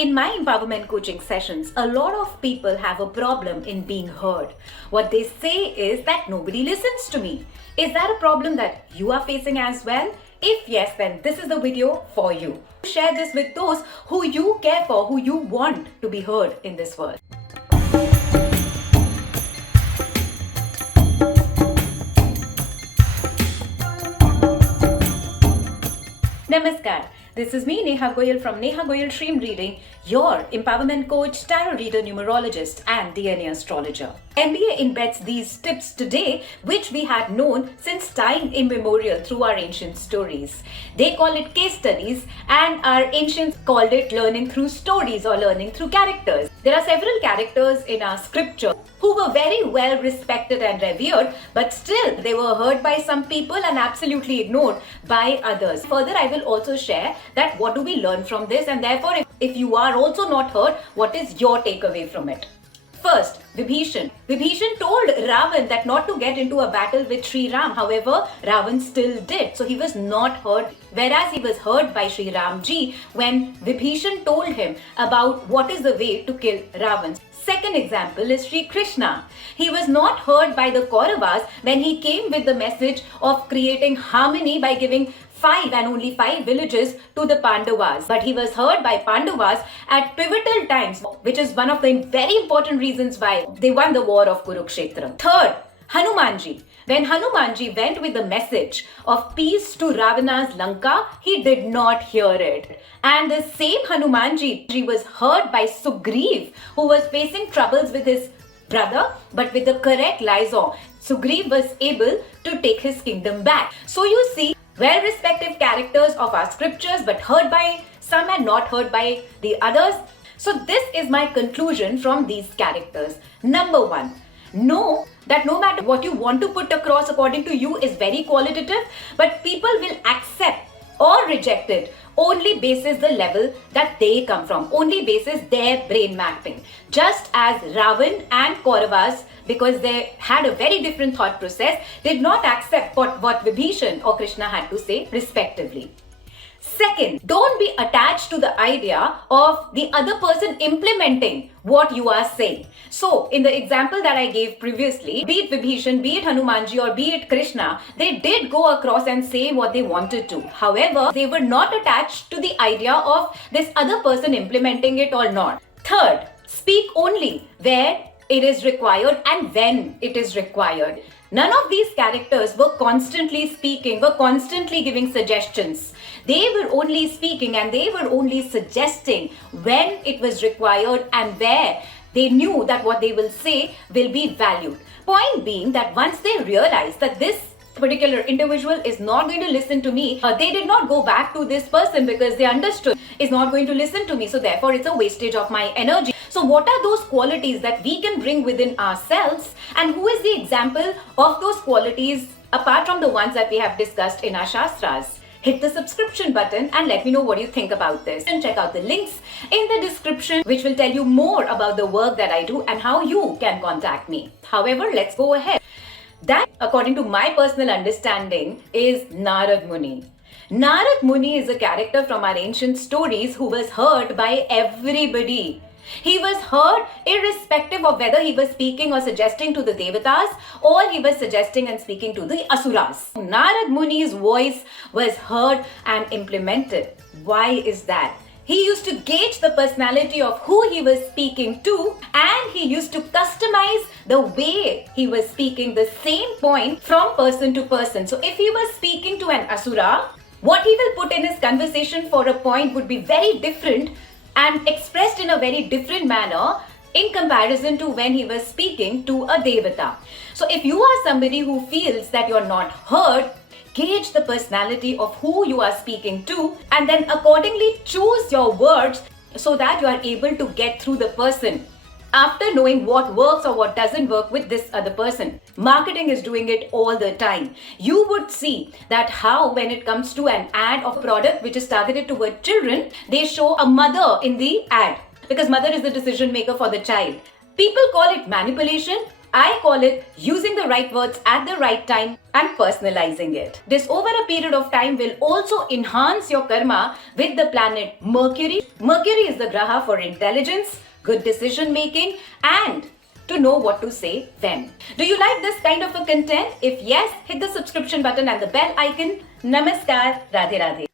In my empowerment coaching sessions, a lot of people have a problem in being heard. What they say is that nobody listens to me. Is that a problem that you are facing as well? If yes, then this is the video for you. Share this with those who you care for, who you want to be heard in this world. Namaskar. This is me, Neha Goyal from Neha Goyal Dream Reading, your empowerment coach, tarot reader, numerologist, and DNA astrologer. MBA embeds these tips today, which we had known since time immemorial through our ancient stories. They call it case studies, and our ancients called it learning through stories or learning through characters. There are several characters in our scripture who were very well respected and revered, but still they were heard by some people and absolutely ignored by others. Further, I will also share that what do we learn from this, and therefore if you are also not heard, what is your takeaway from it? First, Vibhishan. Vibhishan told Ravan that not to get into a battle with Sri Ram. However, Ravan still did. So he was not heard, whereas he was heard by Sri Ramji when Vibhishan told him about what is the way to kill Ravan. Second example is Sri Krishna. He was not heard by the Kauravas when he came with the message of creating harmony by giving 5 and only 5 villages to the Pandavas. But he was heard by Pandavas at pivotal times, which is one of the very important reasons why they won the war of Kurukshetra. Third, Hanumanji. When Hanumanji went with the message of peace to Ravana's Lanka, he did not hear it. And the same Hanumanji was heard by Sugriv, who was facing troubles with his brother, but with the correct liaison, Sugriv was able to take his kingdom back. So you see, well-respected characters of our scriptures, but heard by some and not heard by the others. So this is my conclusion from these characters. Number 1, know that no matter what you want to put across according to you is very qualitative, but people will accept or reject it only basis the level that they come from, only basis their brain mapping. Just as Ravan and Kauravas, because they had a very different thought process, did not accept what Vibhishan or Krishna had to say respectively. Second, don't be attached to the idea of the other person implementing what you are saying. So, in the example that I gave previously, be it Vibhishan, be it Hanumanji, or be it Krishna, they did go across and say what they wanted to. However, they were not attached to the idea of this other person implementing it or not. Third, speak only where it is required and when it is required. None of these characters were constantly speaking, were constantly giving suggestions. They were only speaking and they were only suggesting when it was required and where they knew that what they will say will be valued. Point being that once they realized that this particular individual is not going to listen to me, they did not go back to this person because they understood is not going to listen to me. So therefore it's a wastage of my energy. So what are those qualities that we can bring within ourselves, and who is the example of those qualities apart from the ones that we have discussed in our Shastras? Hit the subscription button and let me know what you think about this. And check out the links in the description, which will tell you more about the work that I do and how you can contact me. However, let's go ahead. That, according to my personal understanding, is Narad Muni. Narad Muni is a character from our ancient stories who was heard by everybody. He was heard irrespective of whether he was speaking or suggesting to the Devatas or he was suggesting and speaking to the Asuras. Narad Muni's voice was heard and implemented. Why is that? He used to gauge the personality of who he was speaking to, and he used to customize the way he was speaking the same point from person to person. So if he was speaking to an Asura, what he will put in his conversation for a point would be very different and expressed in a very different manner in comparison to when he was speaking to a Devata. So if you are somebody who feels that you're not heard, gauge the personality of who you are speaking to and then accordingly choose your words so that you are able to get through the person after knowing what works or what doesn't work with this other person. Marketing is doing it all the time. You would see that how when it comes to an ad of a product which is targeted toward children, they show a mother in the ad because mother is the decision maker for the child. People call it manipulation, I call it using the right words at the right time and personalizing it. This over a period of time will also enhance your karma with the planet Mercury. Mercury is the graha for intelligence, good decision making, and to know what to say when. Do you like this kind of a content? If yes, hit the subscription button and the bell icon. Namaskar, Radhe Radhe.